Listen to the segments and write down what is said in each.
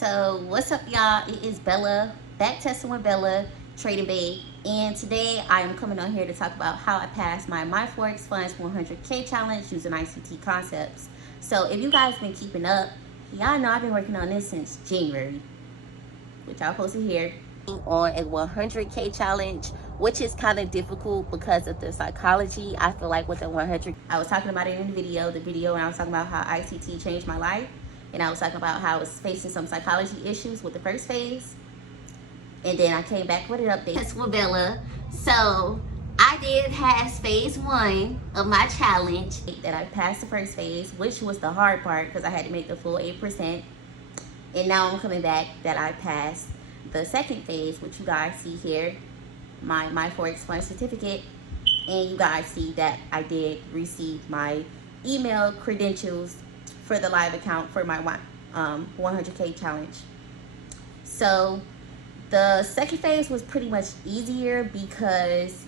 So what's up, y'all? It is Bella, back testing with Bella, Trading Bay, and today I am coming on here to talk about how I passed my MyForexFunds 100K challenge using ICT concepts. So if you guys been keeping up, y'all know I've been working on this since January, which y'all posted here on a 100K challenge, which is kind of difficult because of the psychology. I feel like with the 100, I was talking about it in the video when I was talking about how ICT changed my life. And I was talking about how I was facing some psychology issues with the first phase. And then I came back with an update. That's with Bella. So I did pass phase 1 of my challenge. That I passed the first phase, which was the hard part because I had to make the full 8%. And now I'm coming back that I passed the second phase, which you guys see here, my MyForexFunds certificate. And you guys see that I did receive my email credentials for the live account for my 100K challenge. So the second phase was pretty much easier because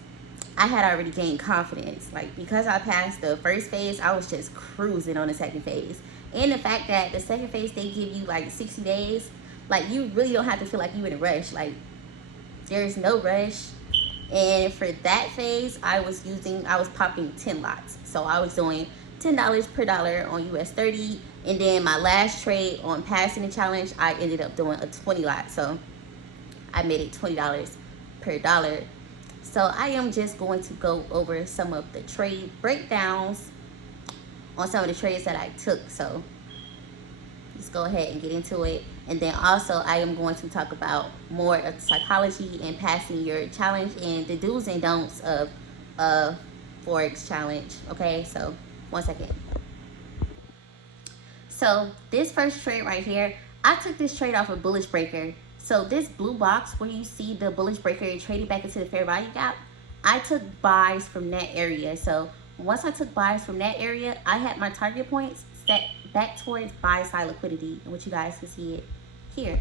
I had already gained confidence. Like, because I passed the first phase, I was just cruising on the second phase. And the fact that the second phase, they give you like 60 days, like you really don't have to feel like you're in a rush. Like, there's no rush. And for that phase, I was popping 10 lots. So I was doing $10 per dollar on US30, and then my last trade on passing the challenge, I ended up doing a 20 lot, so I made it $20 per dollar. So I am just going to go over some of the trade breakdowns on some of the trades that I took. So let's go ahead and get into it. And then also I am going to talk about more of psychology and passing your challenge and the do's and don'ts of a Forex challenge. Okay, so 1 second. So this first trade right here, I took this trade off a bullish breaker. So this blue box where you see the bullish breaker trading back into the fair value gap, I took buys from that area. So once I took buys from that area, I had my target points set back towards buy side liquidity, which you guys can see it here.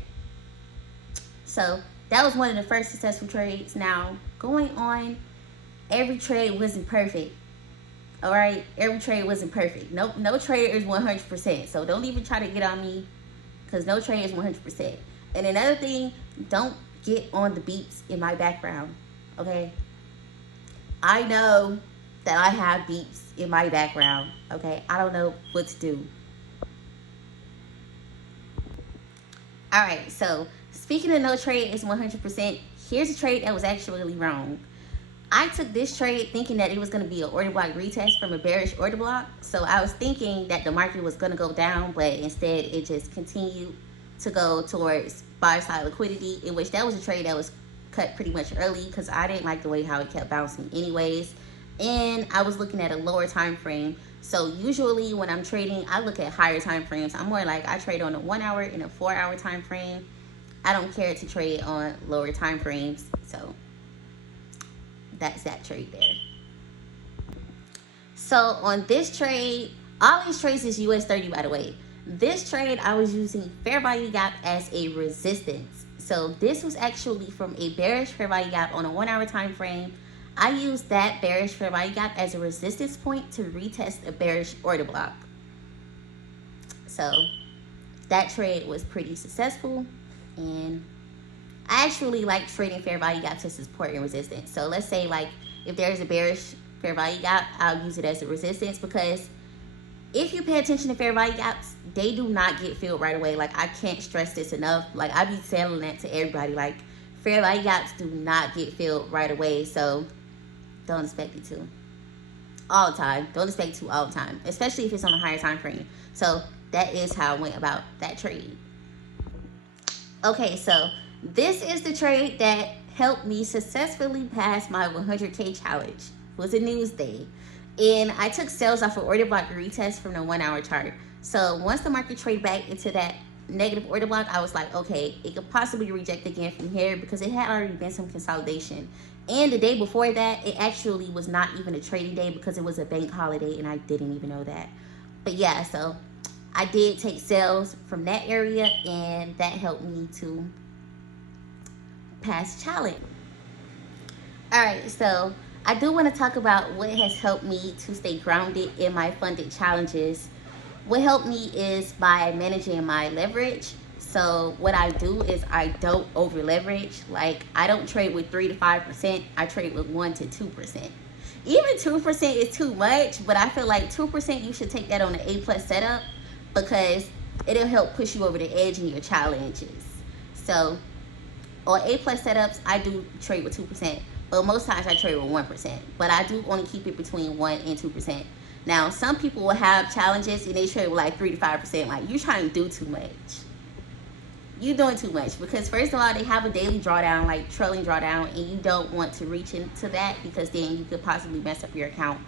So that was one of the first successful trades. Now going on, every trade wasn't perfect. All right, every trade wasn't perfect. No trade is 100%. So don't even try to get on me, because no trade is 100%. And another thing, don't get on the beeps in my background. Okay, I know that I have beeps in my background. Okay, I don't know what to do. All right, so speaking of no trade is 100%, here's a trade that was actually wrong. I took this trade thinking that it was going to be an order block retest from a bearish order block. So I was thinking that the market was going to go down, but instead it just continued to go towards buy side liquidity, in which that was a trade that was cut pretty much early because I didn't like the way how it kept bouncing anyways. And I was looking at a lower time frame. So usually when I'm trading, I look at higher time frames. I'm more like, I trade on a 1 hour and a 4 hour time frame. I don't care to trade on lower time frames. So that's that trade there. So on this trade, all these trades is US30, by the way. This trade, I was using fair value gap as a resistance. So this was actually from a bearish fair value gap on a 1 hour time frame. I used that bearish fair value gap as a resistance point to retest a bearish order block. So that trade was pretty successful, and I actually like trading fair value gap to support and resistance. So let's say, like, if there's a bearish fair value gap, I'll use it as a resistance, because if you pay attention to fair value gaps, they do not get filled right away. Like, I can't stress this enough. Like, I be telling that to everybody. Like, fair value gaps do not get filled right away. So don't expect it to all the time. Don't expect it to all the time, especially if it's on a higher time frame. So that is how I went about that trade. Okay, so this is the trade that helped me successfully pass my 100K challenge. It was a news day. And I took sales off an order block retest from the 1 hour chart. So once the market traded back into that negative order block, I was like, okay, it could possibly reject again from here because it had already been some consolidation. And the day before that, it actually was not even a trading day because it was a bank holiday, and I didn't even know that. But yeah, so I did take sales from that area, and that helped me to pass challenge. All right, so I do want to talk about what has helped me to stay grounded in my funded challenges. What helped me is by managing my leverage. So what I do is I don't over leverage. Like, I don't trade with 3 to 5%. I trade with 1 to 2%. Even 2% is too much, but I feel like 2% you should take that on an A+ setup, because it'll help push you over the edge in your challenges. So on A+ setups, I do trade with 2%, but most times I trade with 1%. But I do want to keep it between 1 and 2%. Now, some people will have challenges and they trade with like 3 to 5%. Like, you're trying to do too much. You're doing too much, because first of all, they have a daily drawdown, like trailing drawdown, and you don't want to reach into that, because then you could possibly mess up your account.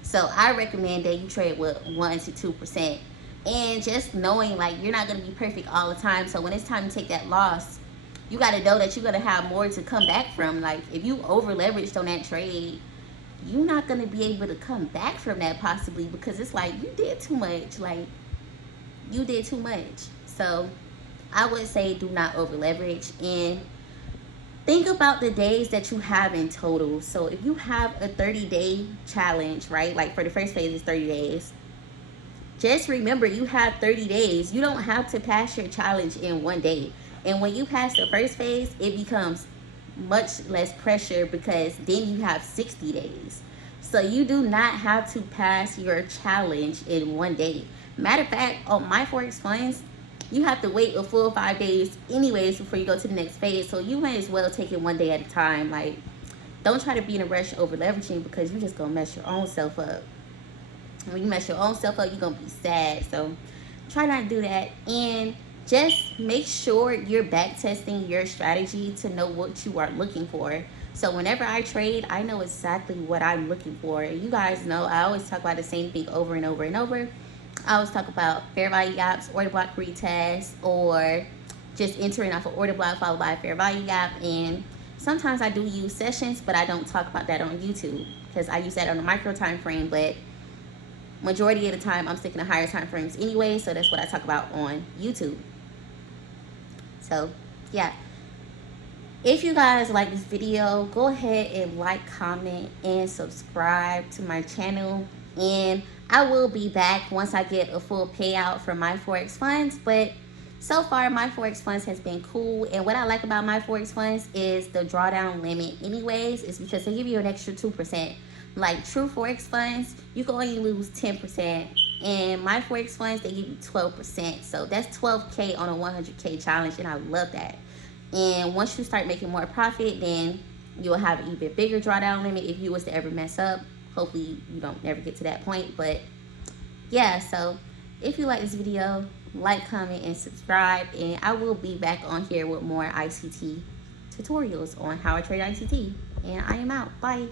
So I recommend that you trade with 1 to 2%, and just knowing like you're not going to be perfect all the time. So when it's time to take that loss, you got to know that you're going to have more to come back from. Like, if you over leveraged on that trade, you're not going to be able to come back from that possibly, because it's like you did too much. Like, you did too much. So I would say do not over leverage, and think about the days that you have in total. So if you have a 30-day challenge, right? Like, for the first phase is 30 days. Just remember, you have 30 days. You don't have to pass your challenge in one day. And when you pass the first phase, it becomes much less pressure, because then you have 60 days. So you do not have to pass your challenge in one day. Matter of fact, on MyForexFunds, you have to wait a full 5 days anyways before you go to the next phase. So you might as well take it one day at a time. Like, don't try to be in a rush over leveraging, because you're just gonna mess your own self up. When you mess your own self up, you're gonna be sad. So try not to do that, and just make sure you're back testing your strategy to know what you are looking for. So whenever I trade, I know exactly what I'm looking for. You guys know I always talk about the same thing over and over and over. I always talk about fair value gaps, order block retest, or just entering off an order block followed by a fair value gap. And sometimes I do use sessions, but I don't talk about that on YouTube, because I use that on a micro time frame. But majority of the time, I'm sticking to higher time frames anyway, so that's what I talk about on YouTube. So yeah, if you guys like this video, go ahead and like, comment, and subscribe to my channel. And I will be back once I get a full payout from MyForexFunds. But so far, MyForexFunds has been cool. And what I like about MyForexFunds is the drawdown limit anyways. It's because they give you an extra 2%. Like true Forex funds, you can only lose 10%. And MyForexFunds, they give you 12%. So that's 12K on a 100K challenge, and I love that. And once you start making more profit, then you'll have an even bigger drawdown limit if you was to ever mess up. Hopefully you don't never get to that point. But yeah, so if you like this video, like, comment, and subscribe. And I will be back on here with more ICT tutorials on how I trade ICT. And I am out. Bye.